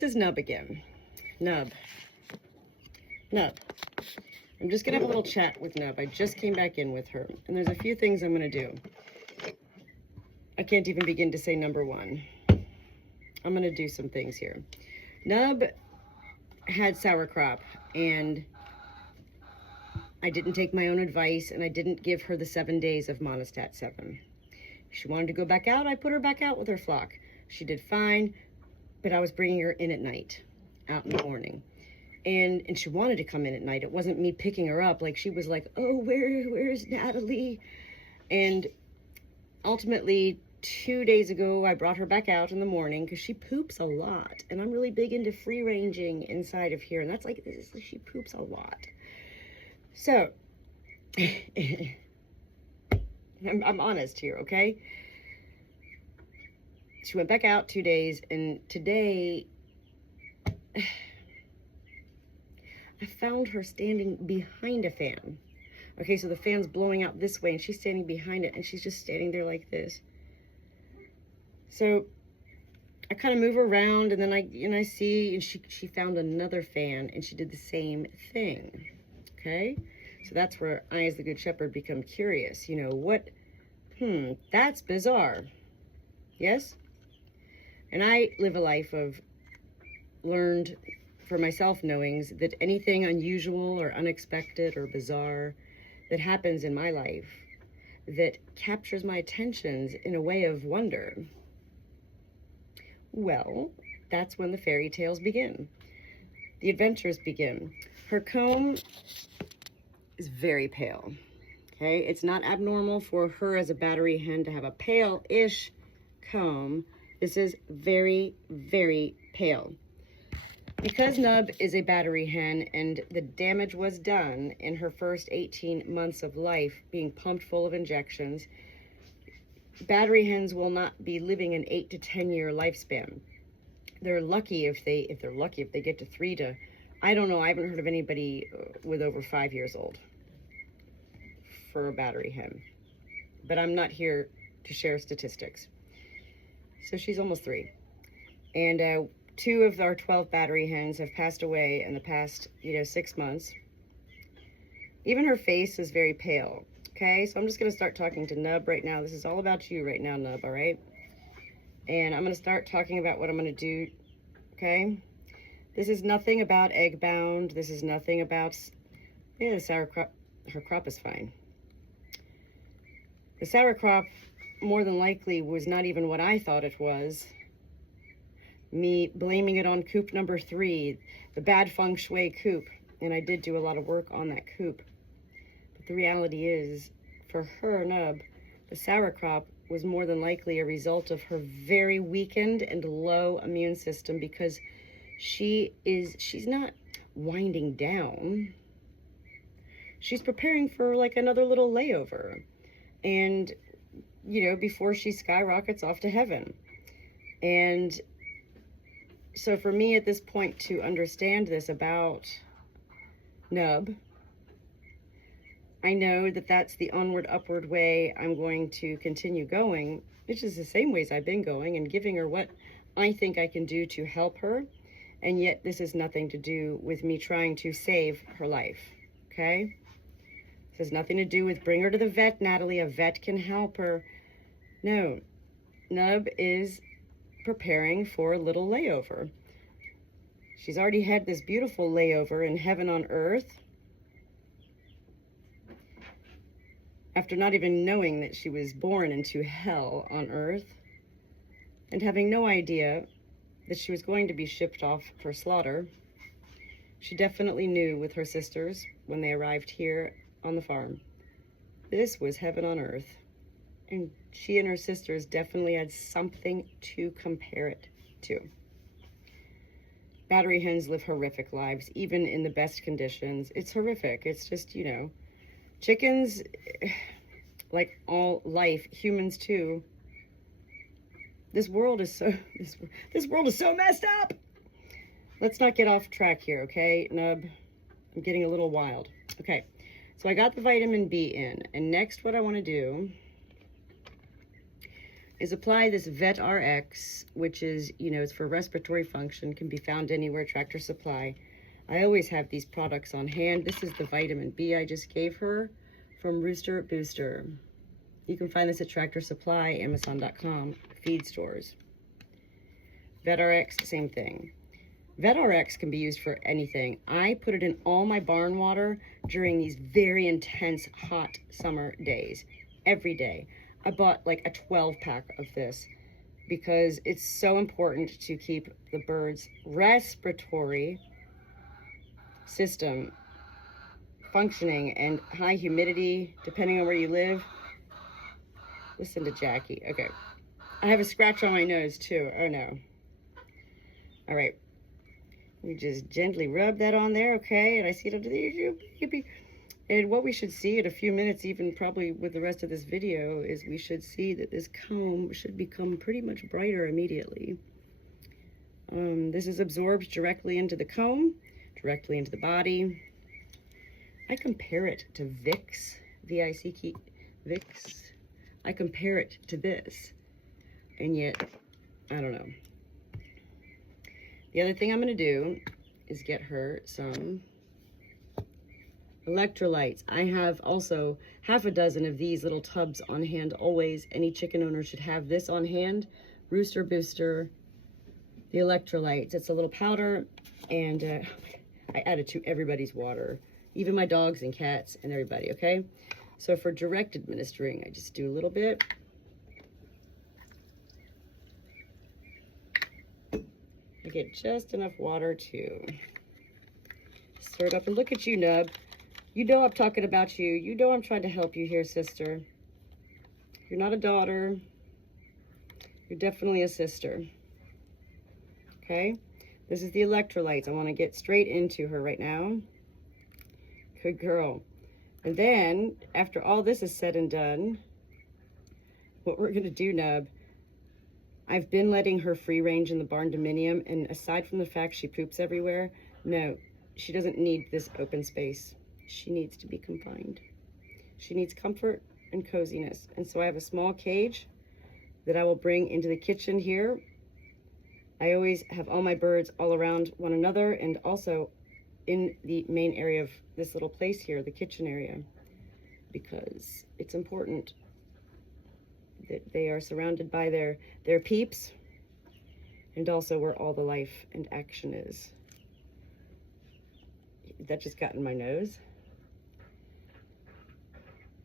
This is Nub again. Nub. I'm just gonna have a little chat with Nub. I just came back in with her, and there's a few things I'm gonna do. I can't even begin to say number one. I'm gonna do some things here. Nub had sauerkraut, and I didn't take my own advice, and I didn't give her the 7 days of Monistat 7. If she wanted to go back out, I put her back out with her flock. She did fine, but I was bringing her in at night, out in the morning. And she wanted to come in at night. It wasn't me picking her up. Like, she was like, oh, where's Natalie? And ultimately, 2 days ago, I brought her back out in the morning because she poops a lot. And I'm really big into free ranging inside of here. And that's like, she poops a lot. So, I'm honest here, okay? She went back out 2 days, and today I found her standing behind a fan. Okay, so the fan's blowing out this way, and she's standing behind it, and she's just standing there like this. So I kind of move her around, and then I see, and she found another fan, and she did the same thing. Okay, so that's where I, as the Good Shepherd, become curious. You know, what? That's bizarre. Yes? And I live a life of learned for myself knowings that anything unusual or unexpected or bizarre that happens in my life that captures my attentions in a way of wonder, well, that's when the fairy tales begin. The adventures begin. Her comb is very pale. Okay, it's not abnormal for her as a battery hen to have a pale-ish comb. This is very, very pale. Because Nub is a battery hen and the damage was done in her first 18 months of life being pumped full of injections, battery hens will not be living an 8 to 10 year lifespan. They're lucky if they get to 3 to, I don't know, I haven't heard of anybody with over 5 years old for a battery hen. But I'm not here to share statistics. So she's almost 3. And 2 of our 12 battery hens have passed away in the past, 6 months. Even her face is very pale. Okay, so I'm just going to start talking to Nub right now. This is all about you right now, Nub, all right? And I'm going to start talking about what I'm going to do, okay? This is nothing about egg bound. This is nothing about, the sauerkraut. Her crop is fine. The sauerkraut, more than likely, was not even what I thought it was. Me blaming it on coop number 3, the bad feng shui coop. And I did do a lot of work on that coop. But the reality is, for her, Nub, the sauerkraut was more than likely a result of her very weakened and low immune system, because she's not winding down. She's preparing for like another little layover. And, before she skyrockets off to heaven. And so for me at this point to understand this about Nub, I know that that's the onward, upward way I'm going to continue going, which is the same ways I've been going and giving her what I think I can do to help her. And yet this has nothing to do with me trying to save her life, okay? This has nothing to do with bring her to the vet, Natalie. A vet can help her. No, Nub is preparing for a little layover. She's already had this beautiful layover in heaven on earth after not even knowing that she was born into hell on earth and having no idea that she was going to be shipped off for slaughter. She definitely knew with her sisters when they arrived here on the farm. This was heaven on earth. And she and her sisters definitely had something to compare it to. Battery hens live horrific lives, even in the best conditions. It's horrific. It's just, chickens, like all life, humans too. This world is so messed up. Let's not get off track here, okay, Nub? I'm getting a little wild. Okay, so I got the vitamin B in, and next what I want to do is apply this VetRx, which is, you know, it's for respiratory function, can be found anywhere, Tractor Supply. I always have these products on hand. This is the vitamin B I just gave her from Rooster Booster. You can find this at Tractor Supply, Amazon.com, feed stores. VetRx, same thing. VetRx can be used for anything. I put it in all my barn water during these very intense hot summer days, every day. I bought like a 12-pack of this because it's so important to keep the bird's respiratory system functioning, and high humidity, depending on where you live. Listen to Jackie. Okay. I have a scratch on my nose too. Oh no. All right. We just gently rub that on there, okay? And I see it under the... And what we should see in a few minutes, even probably with the rest of this video, is we should see that this comb should become pretty much brighter immediately. This is absorbed directly into the comb, directly into the body. I compare it to Vicks, V-I-C-K, Vicks. I compare it to this, and yet, I don't know. The other thing I'm going to do is get her some electrolytes. I have also half a dozen of these little tubs on hand always. Any chicken owner should have this on hand. Rooster Booster, the electrolytes. It's a little powder, and I add it to everybody's water, even my dogs and cats and everybody, okay? So for direct administering, I just do a little bit. I get just enough water to stir it up. And look at you, Nub. You know I'm talking about you. You know I'm trying to help you here, sister. You're not a daughter. You're definitely a sister. Okay? This is the electrolytes. I want to get straight into her right now. Good girl. And then, after all this is said and done, what we're going to do, Nub, I've been letting her free range in the barn dominium, and aside from the fact she poops everywhere, no, she doesn't need this open space. She needs to be confined. She needs comfort and coziness. And so I have a small cage that I will bring into the kitchen here. I always have all my birds all around one another, and also in the main area of this little place here, the kitchen area, because it's important that they are surrounded by their peeps, and also where all the life and action is. That just got in my nose.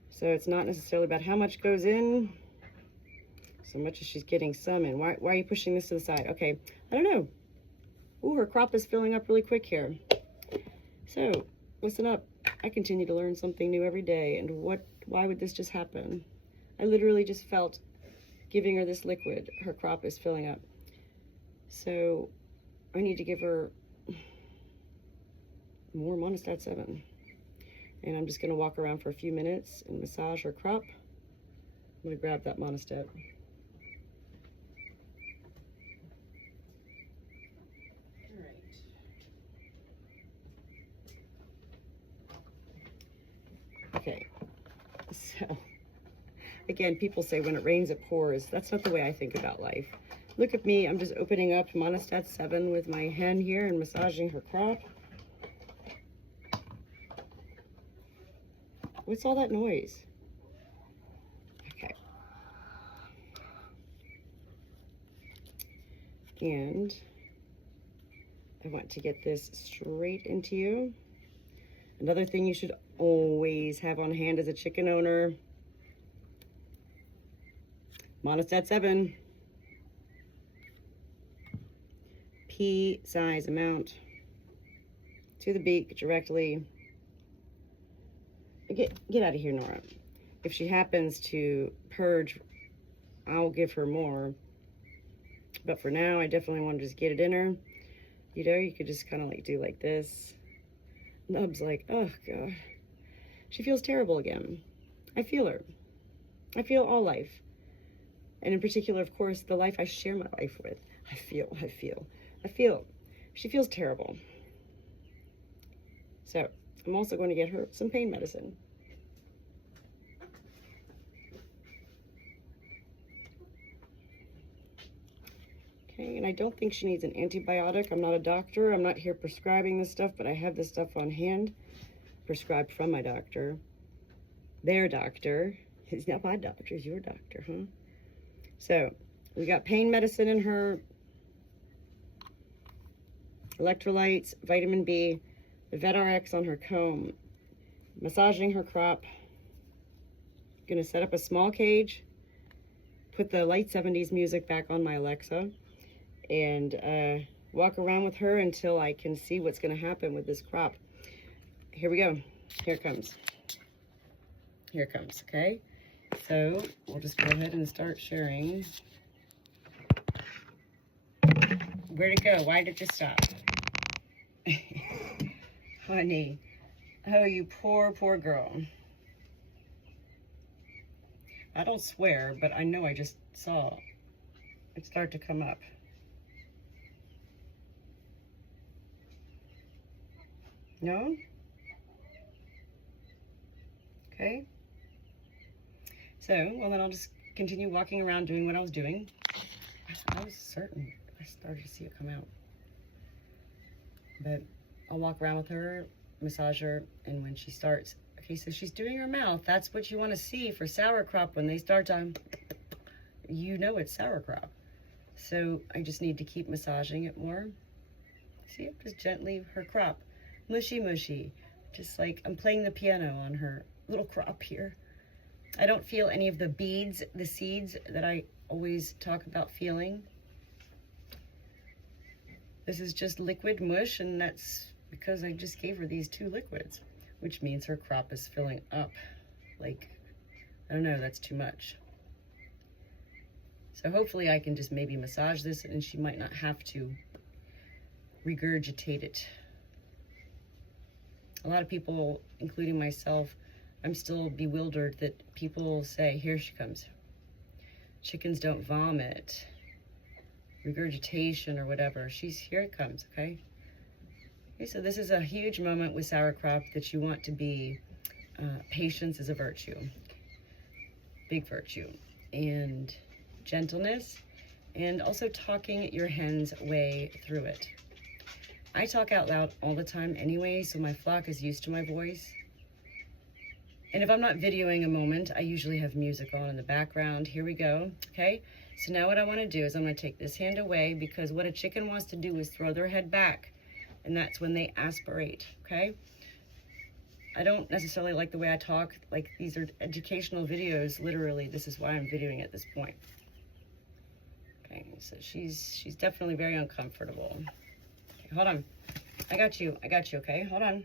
So it's not necessarily about how much goes in, so much as she's getting some in. Why are you pushing this to the side? Okay, I don't know. Ooh, her crop is filling up really quick here. So, listen up. I continue to learn something new every day, and why would this just happen? I literally just felt giving her this liquid, her crop is filling up. So I need to give her more Monistat 7. And I'm just going to walk around for a few minutes and massage her crop. I'm going to grab that Monistat. Okay, so again, people say when it rains, it pours. That's not the way I think about life. Look at me. I'm just opening up Monistat 7 with my hen here and massaging her crop. What's all that noise? Okay. And I want to get this straight into you. Another thing you should always have on hand as a chicken owner, Monistat 7. Pea size amount to the beak directly. Get out of here, Nora. If she happens to purge, I'll give her more. But for now, I definitely want to just get it in her. You know, you could just kind of like do like this. Nub's like, oh God. She feels terrible again. I feel her. I feel all life. And in particular, of course, the life I share my life with. I feel. She feels terrible. So I'm also going to get her some pain medicine. Okay, and I don't think she needs an antibiotic. I'm not a doctor. I'm not here prescribing this stuff, but I have this stuff on hand, prescribed from my doctor. Their doctor. It's not my doctor, it's your doctor, huh? So, we got pain medicine in her, electrolytes, vitamin B, the VetRx on her comb, massaging her crop. Gonna set up a small cage, put the light 70s music back on my Alexa, and walk around with her until I can see what's gonna happen with this crop. Here we go. Here it comes. Here it comes, okay? So we'll just go ahead and start sharing. Where'd it go? Why did it just stop? Honey. Oh, you poor, poor girl. I don't swear, but I know I just saw it start to come up. No? Okay. So, well, then I'll just continue walking around doing what I was doing. I was certain I started to see it come out. But I'll walk around with her, massage her, and when she starts, okay, so she's doing her mouth. That's what you want to see for sauerkraut. When they start to, you know it's sauerkraut. So I just need to keep massaging it more. See, just gently, her crop. Mushy, mushy. Just like I'm playing the piano on her little crop here. I don't feel any of the beads, the seeds that I always talk about feeling. This is just liquid mush, and that's because I just gave her these 2 liquids, which means her crop is filling up. Like, I don't know, that's too much. So hopefully I can just maybe massage this and she might not have to regurgitate it. A lot of people, including myself, I'm still bewildered that people say, here she comes. Chickens don't vomit, regurgitation or whatever. Here it comes, okay? Okay, so this is a huge moment with sauerkraut that you want to be, patience is a virtue, big virtue, and gentleness, and also talking your hen's way through it. I talk out loud all the time anyway, so my flock is used to my voice. And if I'm not videoing a moment, I usually have music on in the background. Here we go, okay? So now what I want to do is I'm going to take this hand away, because what a chicken wants to do is throw their head back, and that's when they aspirate, okay? I don't necessarily like the way I talk. Like, these are educational videos, literally. This is why I'm videoing at this point. Okay, so she's definitely very uncomfortable. Okay, hold on. I got you, okay? Hold on.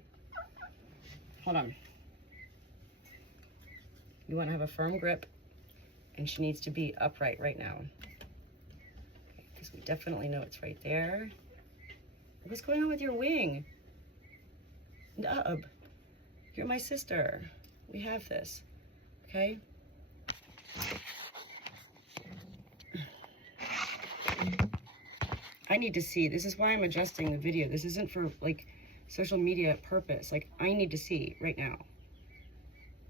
Hold on. You want to have a firm grip, and she needs to be upright right now. Because we definitely know it's right there. What's going on with your wing? Nub, you're my sister. We have this, okay? I need to see. This is why I'm adjusting the video. This isn't for, like, social media purpose. Like, I need to see right now.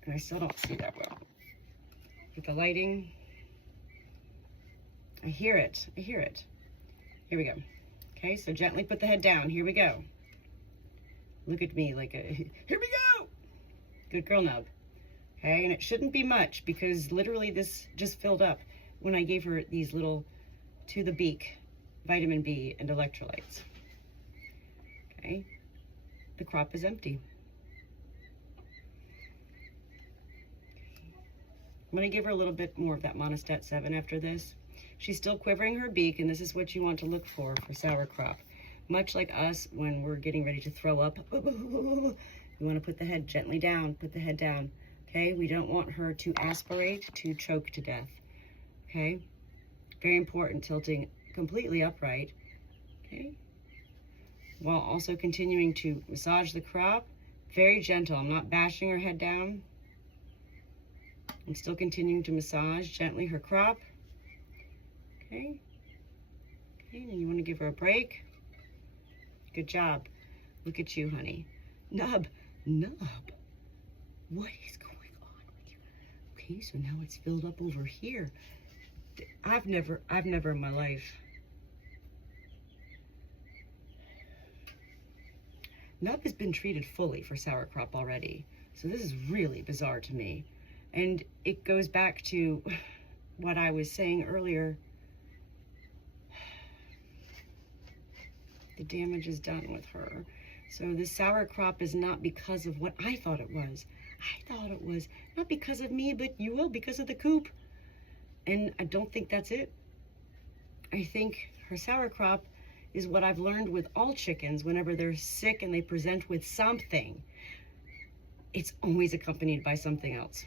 And I still don't see that well. With the lighting, I hear it. I hear it. Here we go. Okay, so gently put the head down. Here we go. Look at me like a, here we go! Good girl, Nub. Okay, and it shouldn't be much, because literally this just filled up when I gave her these little to the beak vitamin B and electrolytes. Okay, the crop is empty. I'm going to give her a little bit more of that Monistat 7 after this. She's still quivering her beak, and this is what you want to look for sauerkraut. Much like us when we're getting ready to throw up, you want to put the head gently down, put the head down, okay? We don't want her to aspirate, to choke to death, okay? Very important, tilting completely upright, okay? While also continuing to massage the crop, very gentle. I'm not bashing her head down. I'm still continuing to massage gently her crop. Okay. Okay, and you want to give her a break. Good job. Look at you, honey. Nub, Nub. What is going on with you? Okay, so now it's filled up over here. I've never in my life Nub has been treated fully for sauerkraut already. So this is really bizarre to me. And it goes back to what I was saying earlier. The damage is done with her. So this sauerkraut is not because of what I thought it was. I thought it was not because of me, but you will because of the coop. And I don't think that's it. I think her sauerkraut is what I've learned with all chickens. Whenever they're sick and they present with something, it's always accompanied by something else.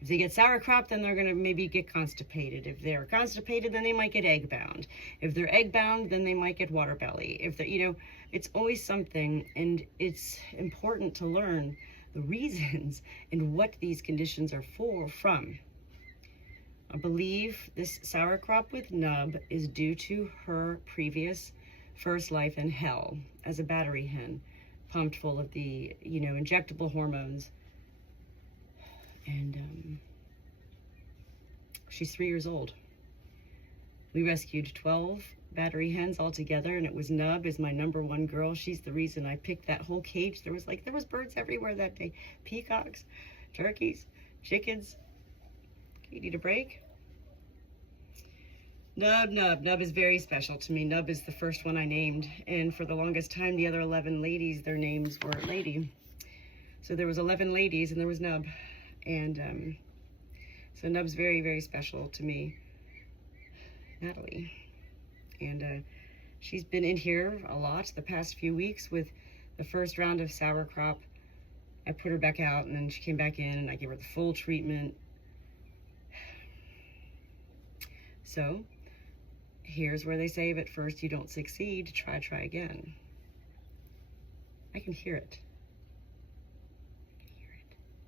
If they get sauerkraut, then they're gonna maybe get constipated. If they're constipated, then they might get egg bound. If they're egg bound, then they might get water belly. If they're, you know, it's always something, and it's important to learn the reasons and what these conditions are from. I believe this sauerkraut with Nub is due to her previous first life in hell as a battery hen, pumped full of the, you know, injectable hormones. And she's 3 years old. We rescued 12 battery hens all together, and it was Nub is my #1 girl. She's the reason I picked that whole cage. There was birds everywhere that day. Peacocks, turkeys, chickens. You need a break? Nub is very special to me. Nub is the first one I named, and for the longest time, the other 11 ladies, their names were lady. So there was 11 ladies, and there was Nub, and so Nub's very, very special to me, Natalie, and she's been in here a lot the past few weeks with the first round of sauerkraut. I put her back out, and then she came back in, and I gave her the full treatment. So here's where they say if at first you don't succeed, try again. I can hear it.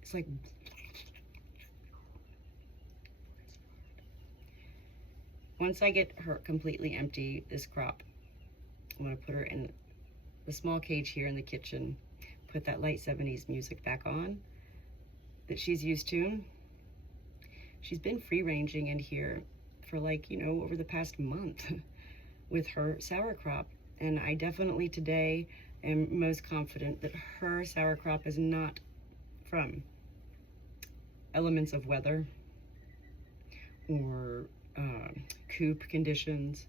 It's like, once I get her completely empty, this crop, I'm gonna put her in the small cage here in the kitchen, put that light 70s music back on that she's used to. She's been free ranging in here for, like, you know, over the past month with her sauerkraut. And I definitely today am most confident that her sauerkraut is not from elements of weather or coop conditions,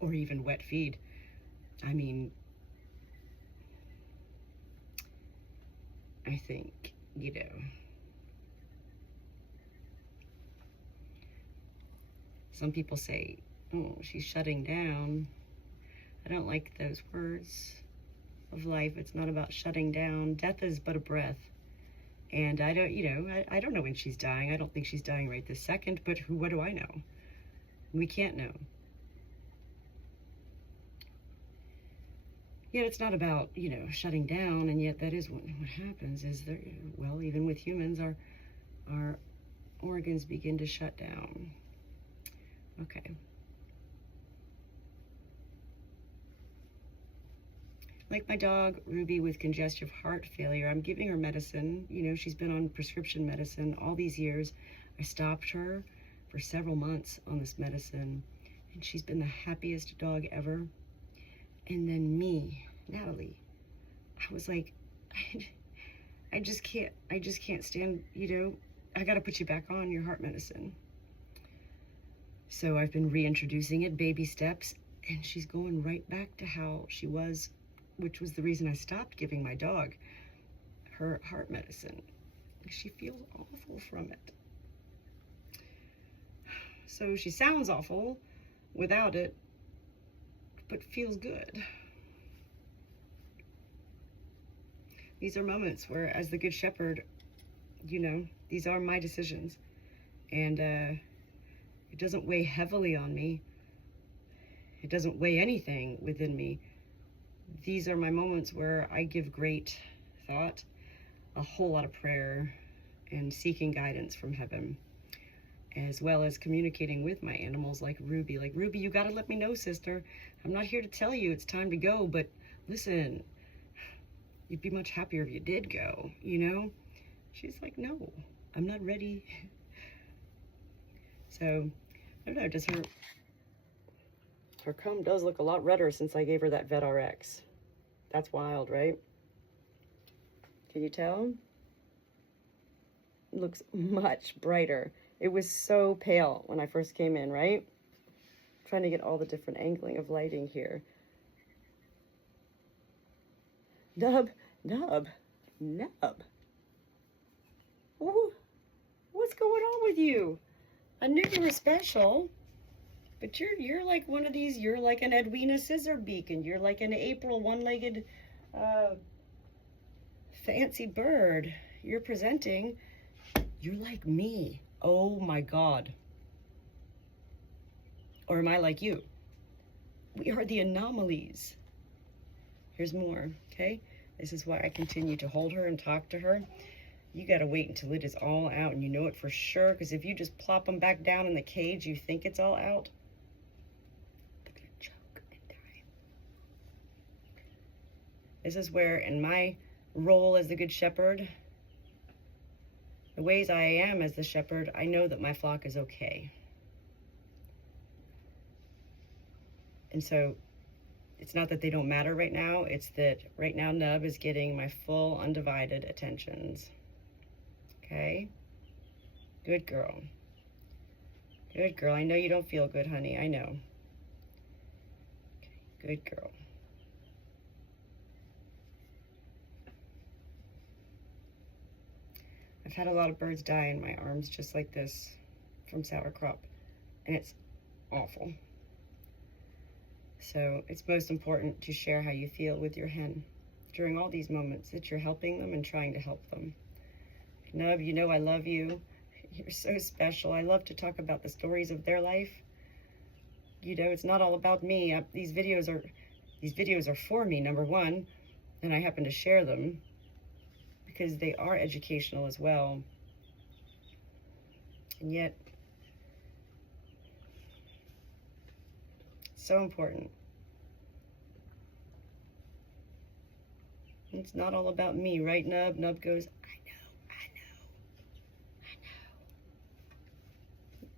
or even wet feed. I mean, I think, you know, some people say, oh, she's shutting down. I don't like those words of life. It's not about shutting down. Death is but a breath. And I don't, you know, I don't know when she's dying. I don't think she's dying right this second, but what do I know? We can't know. Yet it's not about, you know, shutting down, and yet that is what happens is there, well, even with humans, our organs begin to shut down. Okay. Like my dog, Ruby, with congestive heart failure, I'm giving her medicine. You know, she's been on prescription medicine all these years. I stopped her for several months on this medicine, and she's been the happiest dog ever. And then me, Natalie, I was like, I just can't stand, you know, I gotta put you back on your heart medicine. So I've been reintroducing it, baby steps, and she's going right back to how she was, which was the reason I stopped giving my dog her heart medicine. She feels awful from it. So she sounds awful without it, but feels good. These are moments where, as the Good Shepherd, you know, these are my decisions. And it doesn't weigh heavily on me. It doesn't weigh anything within me. These are my moments where I give great thought, a whole lot of prayer, and seeking guidance from heaven, as well as communicating with my animals like Ruby. Like, Ruby, you gotta let me know, sister. I'm not here to tell you it's time to go, but listen, you'd be much happier if you did go, you know? She's like, no, I'm not ready. So, I don't know, her comb does look a lot redder since I gave her that Vet RX. That's wild, right? Can you tell? It looks much brighter. It was so pale when I first came in, right? I'm trying to get all the different angling of lighting here. Nub, nub, nub. Ooh, what's going on with you? I knew you were special, but you're like one of these. You're like an Edwina Scissorbeak, and you're like an April one-legged fancy bird. You're presenting. You're like me. Oh my God. Or am I like you? We are the anomalies. Here's more, okay? This is why I continue to hold her and talk to her. You gotta wait until it is all out and you know it for sure, because if you just plop them back down in the cage, you think it's all out, they're gonna choke and die. This is where, in my role as the Good Shepherd, the ways I am as the shepherd, I know that my flock is okay. And so it's not that they don't matter right now, it's that right now Nub is getting my full undivided attentions. Okay? Good girl. Good girl. I know you don't feel good, honey. I know. Okay. Good girl. I've had a lot of birds die in my arms just like this from sauerkraut, and it's awful. So it's most important to share how you feel with your hen during all these moments that you're helping them and trying to help them. Nub, you know I love you. You're so special. I love to talk about the stories of their life. You know, it's not all about me. These videos are for me, number one, and I happen to share them because they are educational as well. And yet, so important. It's not all about me, right, Nub? Nub goes, I know.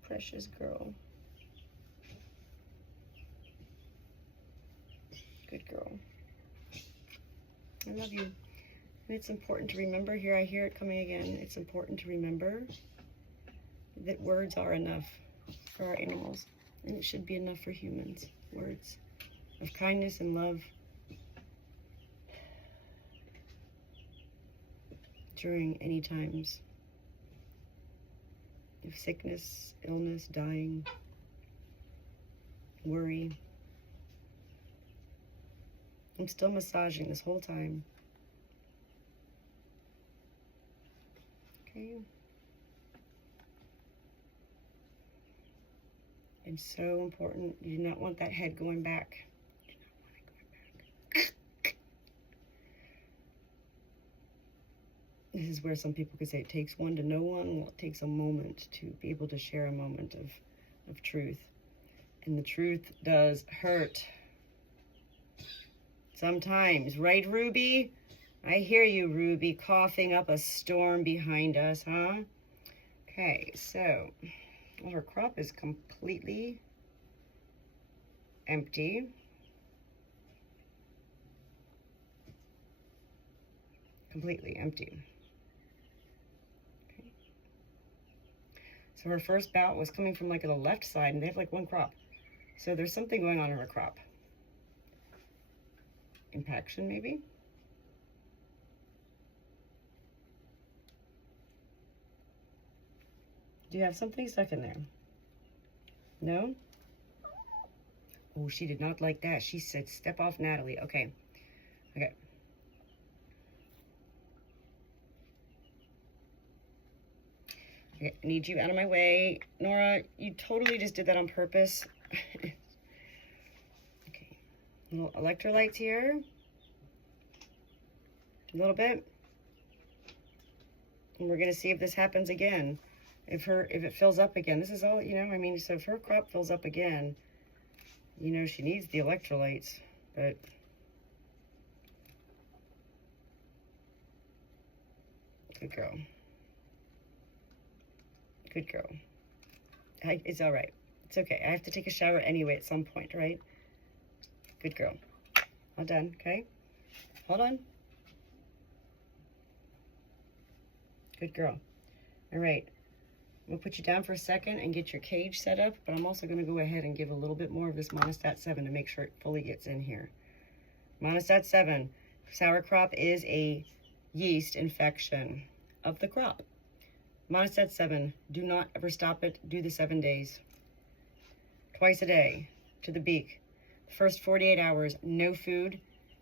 Precious girl. Good girl. I love you. And it's important to remember, here I hear it coming again, it's important to remember that words are enough for our animals. And it should be enough for humans. Words of kindness and love during any times of sickness, illness, dying, worry. I'm still massaging this whole time. Okay. It's so important. You do not want that head going back. You do not want it going back. This is where some people could say it takes one to know one. Well, it takes a moment to be able to share a moment of truth. And the truth does hurt. Sometimes, right, Ruby? I hear you, Ruby, coughing up a storm behind us, huh? Okay, so well, her crop is completely empty. Completely empty. Okay. So her first bout was coming from like the left side, and they have like one crop. So there's something going on in her crop. Impaction, maybe? Do you have something stuck in there? No? Oh, she did not like that. She said, step off, Natalie. Okay. Okay. Okay, I need you out of my way. Nora, you totally just did that on purpose. Okay. Little electrolytes here. A little bit. And we're going to see if this happens again. If it fills up again. This is all, you know, I mean, so if her crop fills up again, you know, she needs the electrolytes, but good girl. Good girl. It's all right. It's okay. I have to take a shower anyway at some point, right? Good girl. All done, okay? Hold on. Good girl. All right. We'll put you down for a second and get your cage set up, but I'm also going to go ahead and give a little bit more of this Monostat 7 to make sure it fully gets in here. Monostat 7. Sour crop is a yeast infection of the crop. Monostat 7. Do not ever stop it. Do the 7 days. Twice a day to the beak. First 48 hours, no food.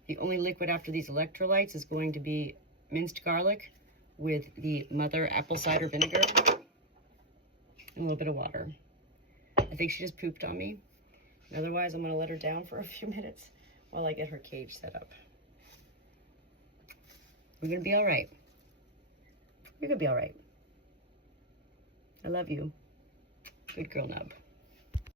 The only liquid after these electrolytes is going to be minced garlic with the mother apple cider vinegar and a little bit of water. I think she just pooped on me. Otherwise, I'm going to let her down for a few minutes while I get her cage set up. We're going to be all right. You're going to be all right. I love you. Good girl, Nub.